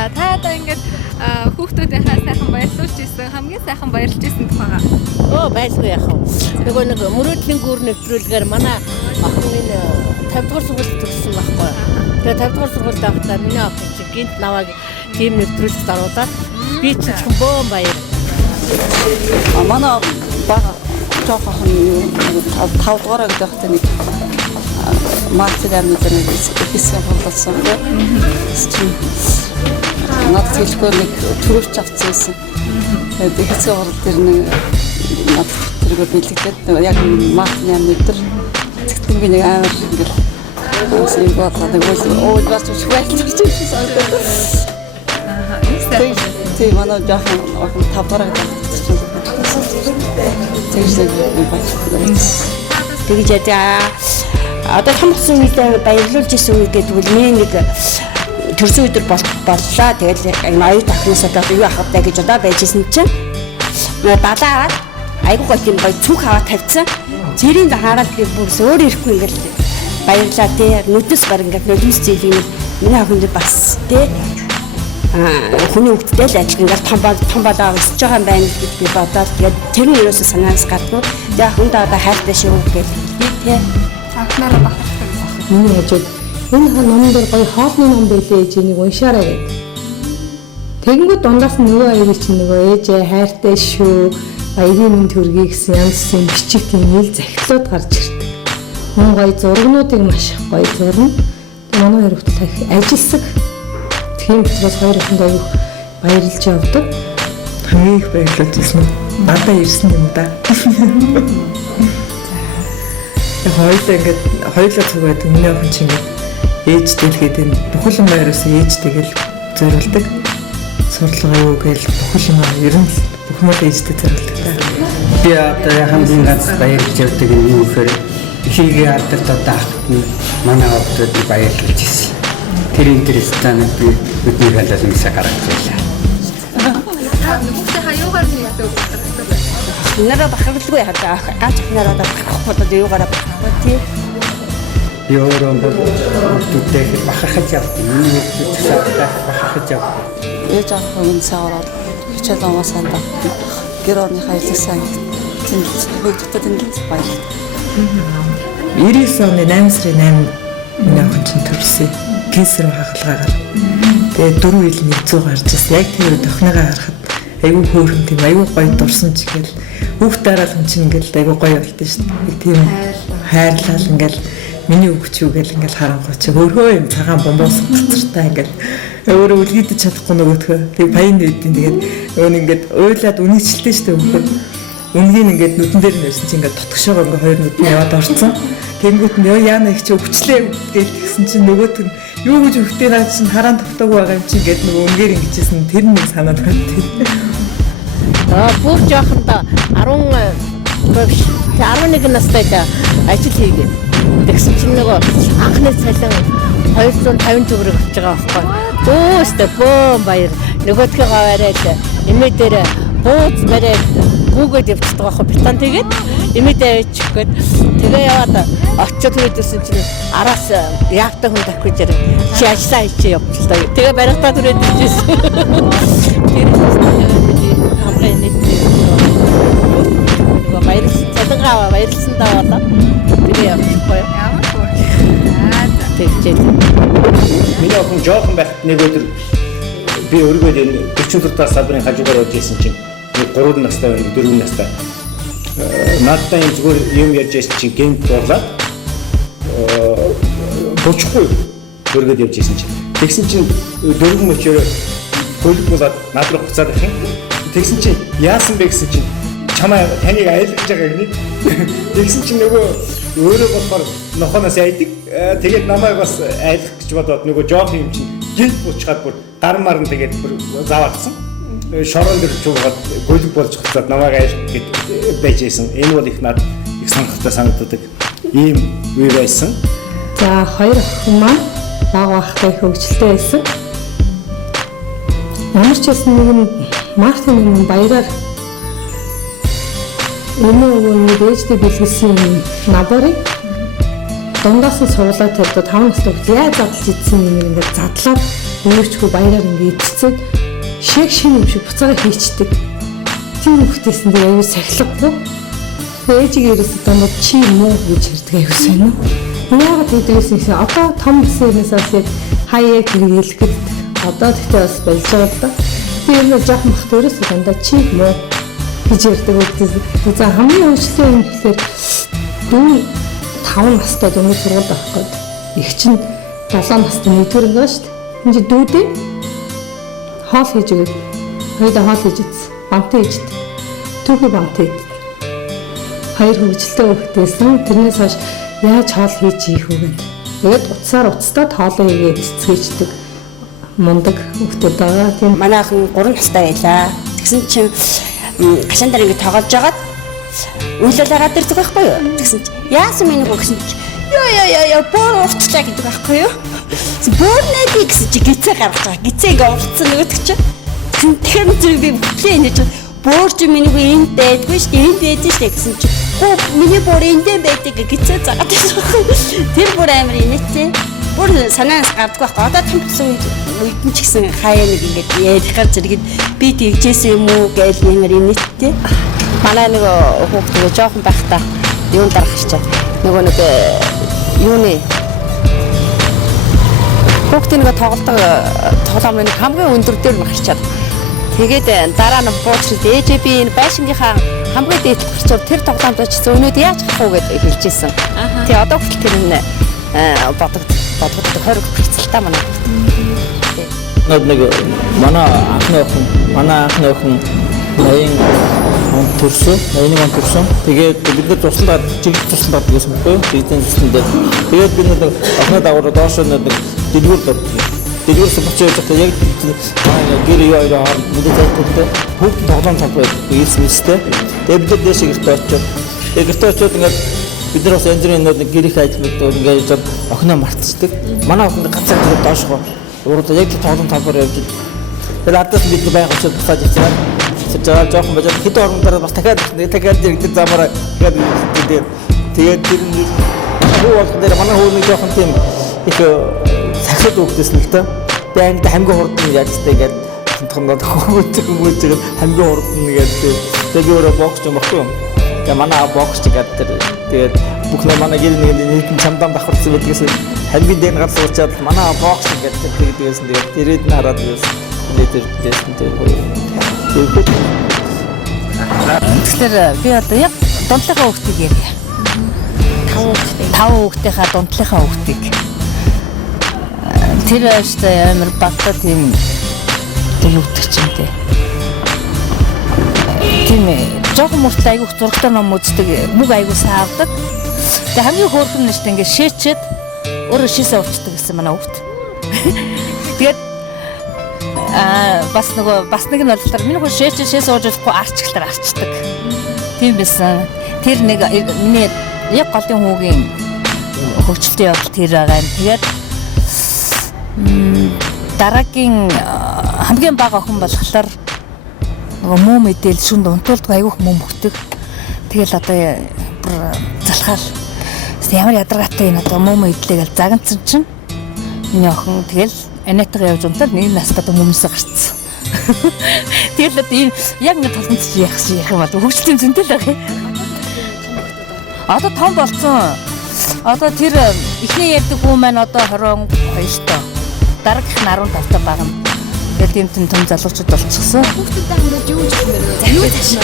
За та одоо ингээд хүүхдүүдийнхээ сайхан баярлуулж ирсэн, хамгийн сайхан баярлж ирсэн тухайга. Оо байлгүй яах вэ? Нөгөө нэг мөрөөдлийн гүр нэвтрүүлгээр манай охин энэ 50 дугаар сургуульд төгссөн байхгүй. Тэгээ 50 дугаар сургуульд байхдаа миний охин чи гинт наваг тийм нэвтрүүлэгт оруулаад би ч бөөн баяр. Манай бага жоохон 5 дугаар гэдэг байхдаа нэг мартер амьд нэг хэсэг бололцсон тийм. Над хэлэхгүй нэг төрөвч авчихсан. Тэгээд хэсэг орол дээр нэг над тэргээ бэлэгдээд яг мартер амьд дээр тэгтэн би нэг амар ингээл юм бодлоо нэг өө бас чухалч гэсэн. Тийм манай жоохон 5 дугаар гэдэг чинь. Тэгж яа. Одоо том болсон үедээ баярлуулж исэн үед гэдэг нь нэг төрсөн өдөр боллоо. Тэгэл аюу тахнаас одоо юу авах вэ гэж одоо байжсэн чинь далаа аваад айгуу гоё юм гоё цүнх аваад тавьсан. Зэрийн хараад би бүрс өөр ирэхгүй ингээл баярлаа тий. Нүдэс баг ингээд нүдэс зээл юм. Миний охинд бас тий. Хүний хөвгтдээ л ажил ингээл том болоо өсөж байгаа юм байна гэж би бодоод тэгээд тэр нь ерөөсөө санаас гадна. Тэгээд хүндээ одоо хайртай шүү гэж тий. Ахнараа бахархдаг. Миний хажууд энэ номон дээр гоё хоолны ном байлээ ээж нэг уншаарай гэд. Тэгэнгүүт дундаас нь нөгөө аяг чинь нөгөө ээжээ хайртай шүү. Баярын минь төргий гэсэн янз бүрийн бичиг тийм ил захидлууд гарч ирдэг. Мөн гоё зургнуудыг маш гоё зурна. Манай хоёр хүүхэд ажилсаг. Тийм учраас хоёр хүүхэнд аяг баярлж явдаг. Хамгийн их баярлаж ирсэн нь надад ирсэн юм да. Хоёулаа ингээд хоёулаа цугаад миний охин чинь ээж дэлгээд энэ бүхэл юм байраас ээжтэйгэл зориулдаг. Сурлага юу гээл бүхэл юм ер нь бүхмэл ээжтэй зориулдаг та. Би одоо хамгийн ганц баярлж явдаг юм гэхээр ихийгээ алдарт одоо ахт нь манай охтод баярлж ирсэн. Тэр интерестай би бидний халаалмасаа гаргаж байлаа. Бүгд хаяугаар нэгдэг. Нэрээ бахархалгүй хаа. Ганц нэрээ бахархах юугаараа бахархах тий. Ёорон бүгдээ бахархаж явдаг. Миний бүгдээ бахархаж явдаг. Ээж аав хүнсээ ороод хичээл амаасаа гэр орны хайлсаа бүгдээ тэнд баярлаа. 99 оны 8 сарын 8 миний охин чинь төрсөн. Кесар хагалгаагаар. Тэгээ 4 ил 100 гарч ирсэн. Яг тэр үед охиныгаа харахад айгүй хөөрхөн тийм айгүй гоё дурсан ч гээл хүүхд дараал хүн чинь ингээл айгүй гоё болдсон шүү дээ. Тийм хайрлал ингээл миний өгч юу гээл ингээл харангуй чи хөрхөө юм цагаан бомбоос гацартай ингээл өөрөө үлгийдэж чадахгүй нөгөөдхөө. Тэг баян дэдийн тэгээд өөн ингээд ойлаад үнэчлээ шүү дээ хүүхэд. Үнгийн ингээд нүдэн дээр нэрсэн чи ингээд тотгошоогоо ингээд хоёр нүд нь яваад орцсон. Тэнгүүт нь яана их чи өвчлээ гээл тэгсэн чинь нөгөөт нь юу гэж өвхтэй наа чинь хараан тогтоог байгаа юм чи ингээд нөгөө үнгээр ингэжсэн тэр нэг санаад байна. Бүр жоохондоо 11 настай ажил хийгээд тэгсэн чинь нөгөө анхны цалин 250 төгрөг авч байгаа байхгүй. Зөөстэй бөөн баяр. Нөгөөдгөө аваарай эмээ дээр бууз бариад гүүгээд явчихдаг байхгүй битан тэгээд эмээдээ авчих гээд тэгээ яваад очиод хүрээдсэн чинь араас яавтай хүн тавьж ирээ. Чи ажиллаа хийчих явуултаа. Тэгээ баригтаа түрээд иржсэн. Тэр хамгийн нэг нөгөө баярлсан цалингаа баярлсандаа болоо тэгээ явчихгүй. Ямар хөөр. Тэгжээ. Миний охин жоохон байхад нэг өдөр би өргөд энэ 44 дахь салбарын хажуугаар явж байсан чинь 3 настай 4 настай надтай юм зүгээр юм ярьж байсан чинь гэнт болоод бочхгүй өргөд явж байсан чинь тэгсэн чинь дөрвөн мөчөөр хөлөг болоод над руу буцаад ирэх юм. Тэгсэн чинь яасан бэ гэсэн чинь чамаа таныг айлгаж байгаа гинэ. Тэгсэн чинь нөгөө өөрөө болохоор нохоноос айдаг. Тэгээд намайг бас айлгах гэж бодоод нөгөө жоох юм чинь гинт буцаад бүр дармаар нь тэгээд бүр заваадсан. Шорон дээр чуугаад гөлөг болж хуцаад намайг айлгах гэж байж исэн. Энэ бол их над их сонирхолтой санагддаг ийм үе байсан. За хоёр охин маань баг байхдаа их хөвгчлээ байсан. Ямар ч байсан нэг нь Мартин нэг баяраар өнөө ээжтэй бэлгэлсэн набарыг дундаас нь суулаад тавьдаа 5 настай хүүхд яаж задлж идсэн юм ингээд задлаад өөрчгөө баяраар ингээд эцэцээд шин юм шиг буцаага хийчдэг. Тийм хүмүүстэйсэн дээр аюу сахилгагүй. Ээжигээ ерөөсөө дандаа чи муу гэж хэлдэг аюу сайн уу? Яагаад тэгдэгсэн гэсэн одоо том хэсэгнээс бас яг хаяа хэрэг хэлэх гэдэг. Одоо тэгтээ бас болж байгаа л да. Тэр нэг жоохон бахт ерөөсөө дандаа чи муу гэж ярьдаг үү. За хамгийн өнцлөө юм гэхээр дүү 5 настай дөнгөж сургуульд авах гээд их чинь 7 настай нэгдүгээр ингээ шүү дээ. Энд чи дүүдээ хоол хийж өгöd. Хоёулаа хоол хийж идсэн. Бамтай хийждэг. Түүхий бамтай хийдэг. 2 хөвгөлтэй хөвгтэйсэн. Тэрнээс хойш яаж хоол хийж ийх вэ гэдэг. Тэгээд уцтаад хоолоо хийгээд цэцгээждэг. Мундаг хөвгтэй байгаа. Тийм Манай охин 3 настай байлаа. Тэгсэн чинь гашаан дээр ингэ тоглож байгаад үйлэл гараад ирдэг байхгүй юу? Тэгсэн чинь яасан минь нөгөө гэсэн чинь ёо боо уртчаа гэдэг байхгүй юу? Боор нэдэг гэсэн чи гизээ гаргаж байгаа. Гизээ ингэ уртсан нөгөөдөг чи. Тэгэхээр зүрх би бүтлээ нэж боор чи миний энд байдгүй шүү дээ. Энд байдсан шүү дээ гэсэн чи. Гоо миний боор энд байдаг гизээ загаад байсан. Тэр бүр амар инээтэй. Бүр санаанаас гардгүй байхгүй. Одоо тэмцсэн үед нь ч гэсэн хаяа нэг ингэ ярихаар зэрэгэд би тэгжсэн юм уу гэж ямар инээтэй. Манай нэг хүүхдээ жоохон байхдаа юун дарахчаа. Нөгөө нэг юуны хүүхдийн нэг тоглоомны нэг хамгийн өндөр дээр гарчаад тэгээд дараа нь буучраад ээжээ би энэ байшингийнхаа хамгийн дээд гарчаад тэр тоглоомд очсон өнөөд яаж хах уу гэж хэлжсэн. Тэгээ одоо хүртэл тэр нь бодогддог 20 хүрцэлтэй манай. Нэг манай анхны охин 80 он төрсөн. Тэгээд бид нар туслаад чиглэл туслаад гэсэн үг үү? Чиглэлийн туслалд. Тэгээд бид нар охины дагавар доош нэг дэлгүүрс бочиж байгаа яг гэр юу хоёроо мэдээ зайлттай хүүхд тоглоом талбай ийсмэстэй. Тэгээд бид дэш гэртээ очиод ингээд бид нар бас янз бүрийн нэг гэрийн ажлууд ингээд охиноо мартчихдаг. Манай охин ганцаар тэгээд доошгоо урууд яг тоглоом талбай явж. Тэгээд ардаас бид байнга очиод босоод ирсэн. Жаа жоохон бажаа хэд орон дараа бас дахиад дэрэгдэх замаараа тэгээд тэр нь хуу болох дээр манай хүү нэг жоохон тийм их сахилт өгдөөс л та. Би ангид хамгийн хурдан яаж тээ ингээд томдоо хүмүүж хамгийн хурдан нэгээд тэгээд би өөрөө бокс юм баггүй юм. Тэгээд манай бокс гэдэг тэгээд бүх манай гэр нэг чамдам давхарсан байдгээс хамгийн дээр гар суучаад манай бокс гэдэг тэгдэгсэн тэгээд тэрээд нь хараад нээдэрсэн Тэгэхээр би одоо яг дундлынхаа хүүхдийг ярья. 5 хүүхдийнхаа дундлынхаа хүүхдийг. Тэр өстэй амар багтаа тийм төлөвлөгч юм дээ. Тийм ээ. Жохон мөртлөө айгуух зургтай ном үздэг, мөг айгуу саавдаг. Тэгээ хамгийн хөөрхөн нь шүү дээ ингээд шээчээд өөрөө шээсээ өвчдөг гэсэн манай хүүхд. Тэгээд бас нэг нь болохоор миний хөө шээс уужуулахгүй арчдаг. Тийм байсан. Тэр нэг миний яг голын хүүгийн хөгжилтэй явдал тэр байгаа юм. Тэгээд дараагийн хамгийн бага охин болохоор нөгөө муу мэдээл шүнд унтуулдаг айгүйх муу мөхдөг. Тэгэл одоо залхаал. Ямар ядаргаатай энэ одоо муу мэдлээг загнацсан чинь миний охин тэгэл анатагаа явж унтаад нэг настад хүмүүсээ гарцсан. Тэгэл одоо энэ яг ингэ толгомч яах юм бол хөгжлийн зөнтэй л байгаа. Одоо том болсон. Одоо тэр ихний ярьдаг хүн маань одоо 22 тоо. Дараагийнх нь 15 тоо байгаа юм. Тэгээд тийм том залуучууд болчихсон. Хүүхдүүдээ хандаж юу гэж юм бэ? Юу таашаа.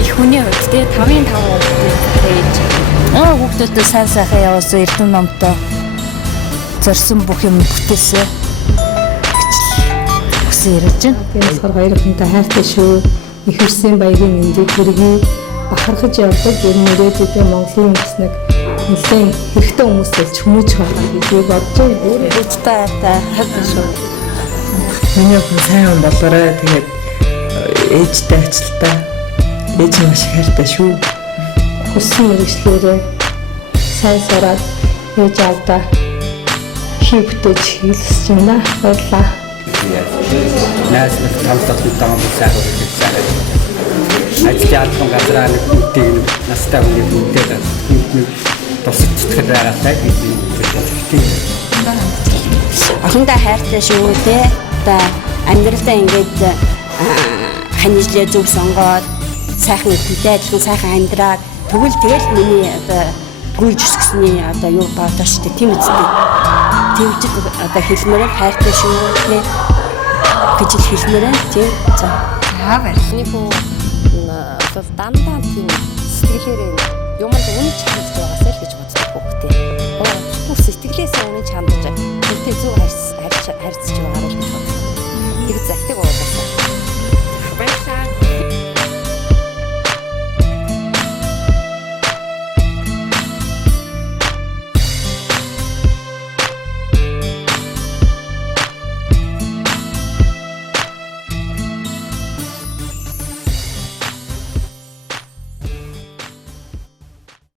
Их хүний хувьд те 5-5 хүүхдүүдээ сайн сайхан явуулсан эрдэм номтой зорьсон бүх юм бүтээсэн. Ирж байна. Тийм болохоор хоёр хүнтэй хайртай шүү. Их өрсөн баярын мэндийг хүргэе. Бахархаж явдаг ирмэрээдээ Монголын бас нэг нэлээд хэрэгтэй хүмүүс болж хүмүүж байгаа гэж бодож байна. Өөрөө Өчтэй хайртай шүү. Миний охин сайн болоорой. Тэгээд ээжтэй ажилтаа. Ээж нь маш хайртай шүү. хүссэн мэргэжлээрээ сайн сураад ээж авдаа хий бүтээж хэлсэж байна. Баярлалаа. Наас нэг тамталтын сайн хэлсэн. Ажлын албан газраа нэг үтгийг настай хүний үтээд тусч читгэл байгаатай би хэлсэн. охиндоо хайртай шүү те. Одоо амьдралдаа ингээд ханижлээ зөв сонгоод сайхан хүнтэй адилхан сайхан амьдраад тэгэл миний одоо гүйж өсгсөний одоо юу боодоо шүү дээ. Тийм үстэй. Тэгж одоо хэлмээр хайртай шүү те. гэж хэлмээр тийм. За Миний хүү бол дандаа тийм сэтгэлээрээ юмд үнэж хийж байгаасаа л гэж боддог хүүхдээ. Бүр сэтгэлээсээ үнэж хандаж тэртэй зөв харьцаж байгаарай гэж боддог. Тэг захдаг уулаасаа.